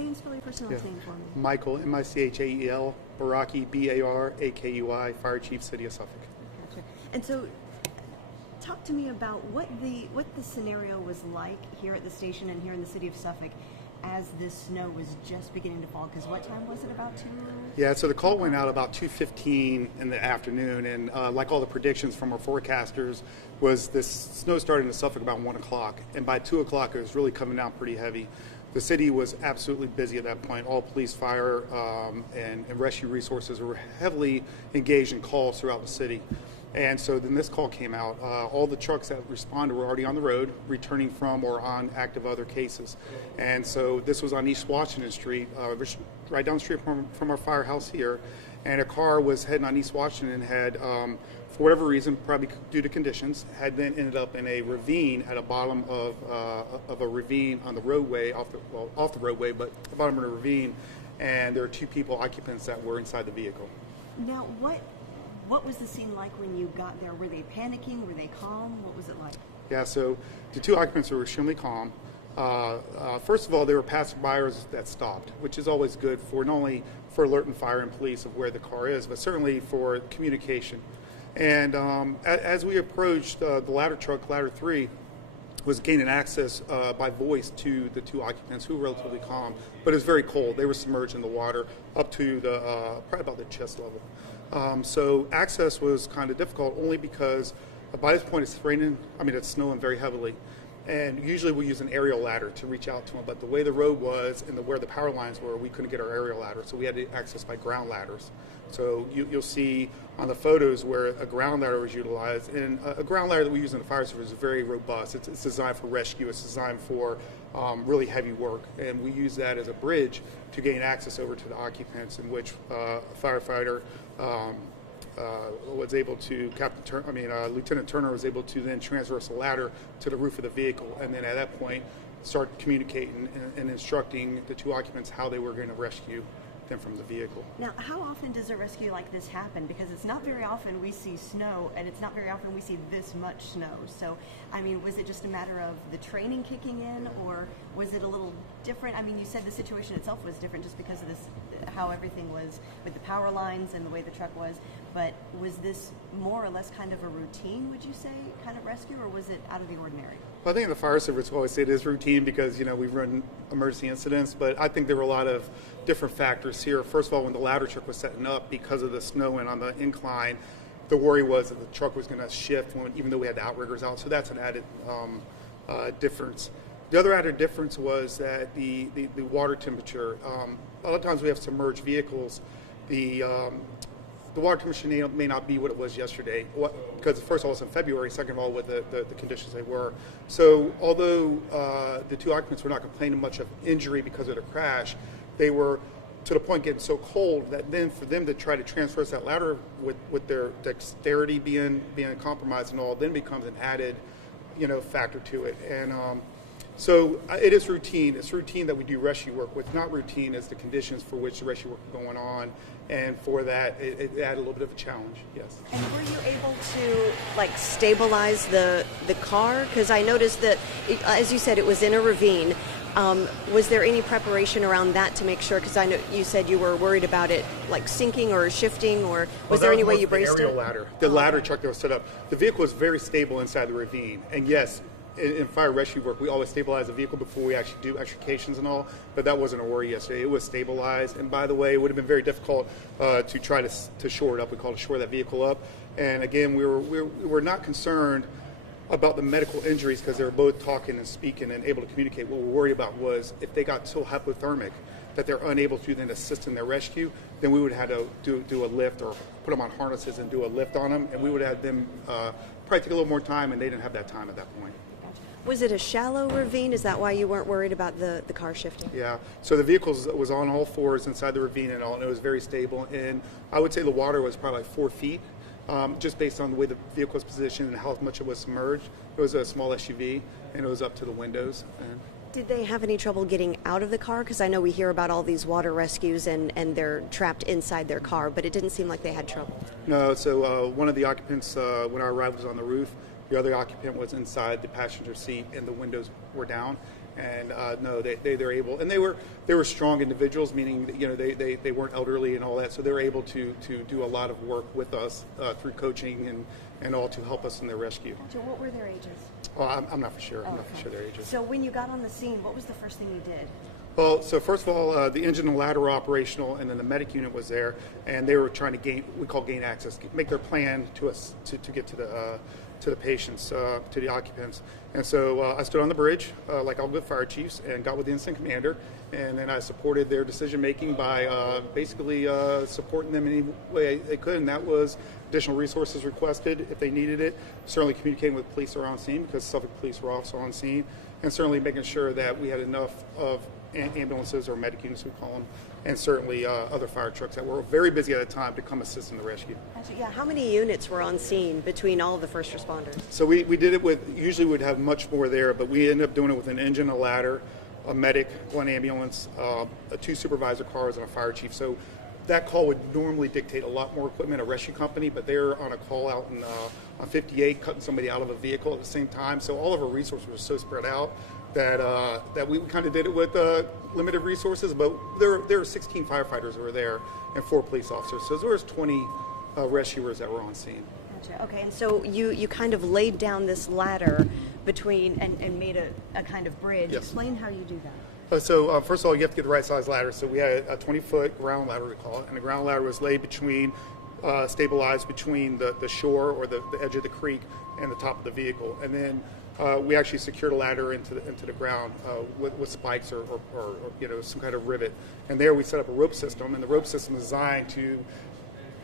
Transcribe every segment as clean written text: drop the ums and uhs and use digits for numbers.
say and spell your first and last name for me. Michael, Michael, Baraki, Barakui, Fire Chief, City of Suffolk. Gotcha. And so, talk to me about what the scenario was like here at the station and here in the city of Suffolk as this snow was just beginning to fall. Because what time was it? About 2? Yeah, so the call went out about 2:15 in the afternoon, and like all the predictions from our forecasters, was this snow started in Suffolk about 1 o'clock, and by 2 o'clock it was really coming down pretty heavy. The city was absolutely busy at that point. All police, fire, and rescue resources were heavily engaged in calls throughout the city. And so then this call came out. All the trucks that responded were already on the road, returning from or on active other cases. And so this was on East Washington Street, right down the street from our firehouse here. And a car was heading on East Washington and had, for whatever reason, probably due to conditions, had then ended up in a ravine at the bottom of a ravine on the roadway, off the roadway, but the bottom of the ravine. And there were 2 people, occupants, that were inside the vehicle. Now, what was the scene like when you got there? Were they panicking? Were they calm? What was it like? Yeah, so the 2 occupants were extremely calm. First of all, they were passerbyers that stopped, which is always good for not only for alerting fire and police of where the car is, but certainly for communication. And as we approached, the ladder truck, ladder 3, was gaining access by voice to the 2 occupants, who were relatively calm, but it was very cold. They were submerged in the water up to the probably about the chest level. So access was kind of difficult, only because by this point it's snowing very heavily. And usually we use an aerial ladder to reach out to them, but the way the road was and where the power lines were, we couldn't get our aerial ladder, so we had to access by ground ladders. So you'll see on the photos where a ground ladder was utilized, and a ground ladder that we use in the fire service is very robust. It's designed for rescue. It's designed for really heavy work, and we use that as a bridge to gain access over to the occupants, in which a firefighter was able to, Lieutenant Turner was able to then transverse a ladder to the roof of the vehicle, and then at that point start communicating and instructing the 2 occupants how they were going to rescue them from the vehicle. Now, how often does a rescue like this happen? Because it's not very often we see snow, and it's not very often we see this much snow. So, I mean, was it just a matter of the training kicking in, or was it a little different? I mean, you said the situation itself was different just because of this, how everything was with the power lines and the way the truck was, but was this more or less kind of a routine, would you say, kind of rescue, or was it out of the ordinary? Well, I think the fire service will always say it is routine because, we run emergency incidents, but I think there were a lot of different factors here. First of all, when the ladder truck was setting up, because of the snow and on the incline, the worry was that the truck was going to shift even though we had the outriggers out, so that's an added difference. The other added difference was that the water temperature. A lot of times we have submerged vehicles. The water temperature may not be what it was yesterday, because first of all it's in February, second of all with the conditions they were. So although the 2 occupants were not complaining much of injury because of the crash, they were to the point getting so cold that then for them to try to transverse that ladder with their dexterity being compromised and all, then becomes an added factor to it. And so it is routine. It's routine that we do rescue work. What's not routine is the conditions for which the rescue work is going on, and for that, it added a little bit of a challenge. Yes. And were you able to stabilize the car? Because I noticed that, as you said, it was in a ravine. Was there any preparation around that to make sure? Because I know you said you were worried about it sinking or shifting, or was there any way you braced it? The ladder truck that was set up. The vehicle was very stable inside the ravine, and yes, in fire rescue work, we always stabilize the vehicle before we actually do extrications and all, but that wasn't a worry yesterday. It was stabilized, and by the way, it would have been very difficult to try to shore it up. We call it shore that vehicle up, and again, we were not concerned about the medical injuries because they were both talking and speaking and able to communicate. What we were worried about was if they got so hypothermic that they're unable to then assist in their rescue, then we would have to do a lift or put them on harnesses and do a lift on them, and we would have them probably take a little more time, and they didn't have that time at that point. Was it a shallow ravine? Is that why you weren't worried about the car shifting? Yeah. So the vehicle was on all fours inside the ravine and all, and it was very stable. And I would say the water was probably 4 feet, just based on the way the vehicle was positioned and how much it was submerged. It was a small SUV, and it was up to the windows. Did they have any trouble getting out of the car? Because I know we hear about all these water rescues and they're trapped inside their car, but it didn't seem like they had trouble. No. So one of the occupants, when I arrived, was on the roof. The other occupant was inside the passenger seat, and the windows were down. And no, they're able, and they were strong individuals, meaning that, they weren't elderly and all that, so they were able to do a lot of work with us through coaching and all to help us in the rescue. Gotcha. What were their ages? Oh, I'm not for sure. I'm not for sure their ages. So when you got on the scene, what was the first thing you did? Well, so first of all, the engine and ladder were operational, and then the medic unit was there, and they were trying to gain access, make their plan to us to get to the patients, to the occupants. And so I stood on the bridge, like all good fire chiefs, and got with the incident commander, and then I supported their decision making by basically supporting them in any way they could, and that was additional resources requested if they needed it, certainly communicating with police who were on scene, because Suffolk police were also on scene, and certainly making sure that we had enough of ambulances, or medic units we call them, and certainly other fire trucks that were very busy at the time to come assist in the rescue. Yeah, how many units were on scene between all of the first responders? So we did it with, usually we'd have much more there, but we ended up doing it with an engine, a ladder, a medic, one ambulance, 2 supervisor cars, and a fire chief. So that call would normally dictate a lot more equipment, a rescue company, but they're on a call out on 58, cutting somebody out of a vehicle at the same time. So all of our resources were so spread out that we kind of did it with limited resources, but there were 16 firefighters who were there and 4 police officers. So there was 20 rescuers that were on scene. Gotcha. Okay, and so you kind of laid down this ladder between and made a kind of bridge. Yes. Explain how you do that. So first of all, you have to get the right size ladder. So we had a 20-foot ground ladder, we call it, and the ground ladder was laid stabilized between the shore, or the edge of the creek, and the top of the vehicle. And then we actually secured a ladder into the ground with spikes or some kind of rivet. And there we set up a rope system, and the rope system is designed to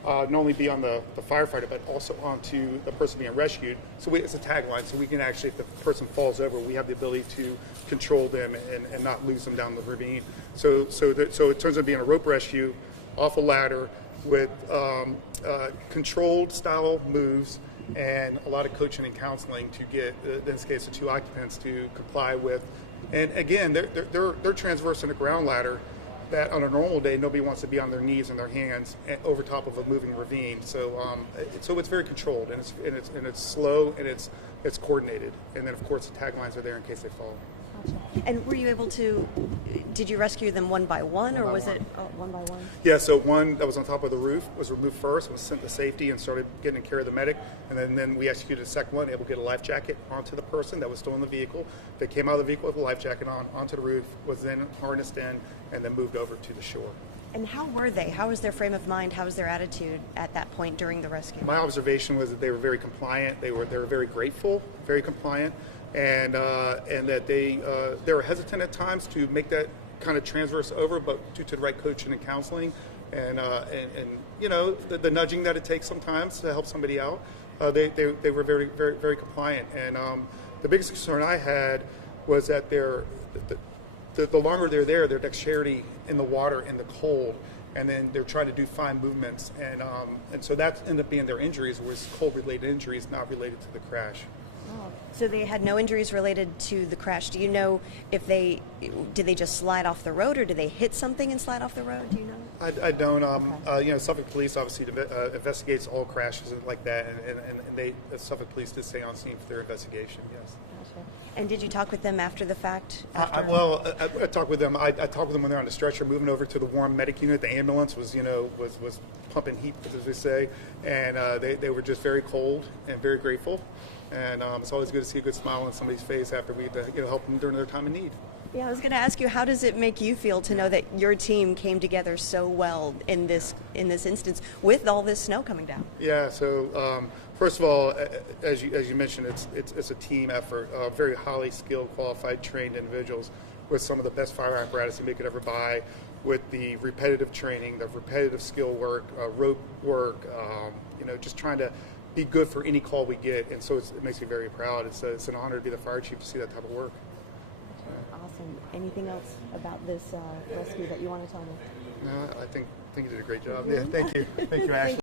not only be on the firefighter, but also onto the person being rescued. So it's a tagline, so we can actually, if the person falls over, we have the ability to control them and not lose them down the ravine. So it turns out being a rope rescue off a ladder with controlled style moves and a lot of coaching and counseling to get, in this case, the 2 occupants to comply with. And again, they're traversing a ground ladder that on a normal day nobody wants to be on their knees and their hands over top of a moving ravine. So it's very controlled, and it's slow, and it's coordinated. And then of course the taglines are there in case they fall. And were you able to? Did you rescue them one by one, or was it one by one? Yeah, so one that was on top of the roof was removed first, was sent to safety and started getting care of the medic, and then we executed a second one, able to get a life jacket onto the person that was still in the vehicle. They came out of the vehicle with a life jacket onto the roof, was then harnessed in, and then moved over to the shore. And how were they? How was their frame of mind? How was their attitude at that point during the rescue? My observation was that they were very compliant. They were very grateful, very compliant, and that they were hesitant at times to make that kind of transverse over, but due to the right coaching and counseling, and the nudging that it takes sometimes to help somebody out, they were very compliant. And the biggest concern I had was that the longer they're there, their dexterity in the water, in the cold, and then they're trying to do fine movements, and so that ended up being their injuries, was cold-related injuries, not related to the crash. Oh. So they had no injuries related to the crash. Do you know if did they just slide off the road, or did they hit something and slide off the road? Do you know? I don't. Suffolk Police obviously investigates all crashes like that, and the Suffolk Police did stay on scene for their investigation. Yes. Gotcha. And did you talk with them after the fact? I talked with them. I talked with them when they're on the stretcher, moving over to the warm medic unit. The ambulance was pumping heat, as they say, and they were just very cold and very grateful. And it's always good to see a good smile on somebody's face after we help them during their time of need. Yeah, I was going to ask you, how does it make you feel to know that your team came together so well in this instance with all this snow coming down? Yeah. So first of all, as you mentioned, it's a team effort. Very highly skilled, qualified, trained individuals with some of the best fire apparatus you could ever buy, with the repetitive training, the repetitive skill work, rope work. Just trying to be good for any call we get, and so it makes me very proud. It's an honor to be the fire chief to see that type of work. Awesome. Anything else about this rescue that you want to tell me? I think you did a great job. Yeah, thank you. Thank you, Ashley.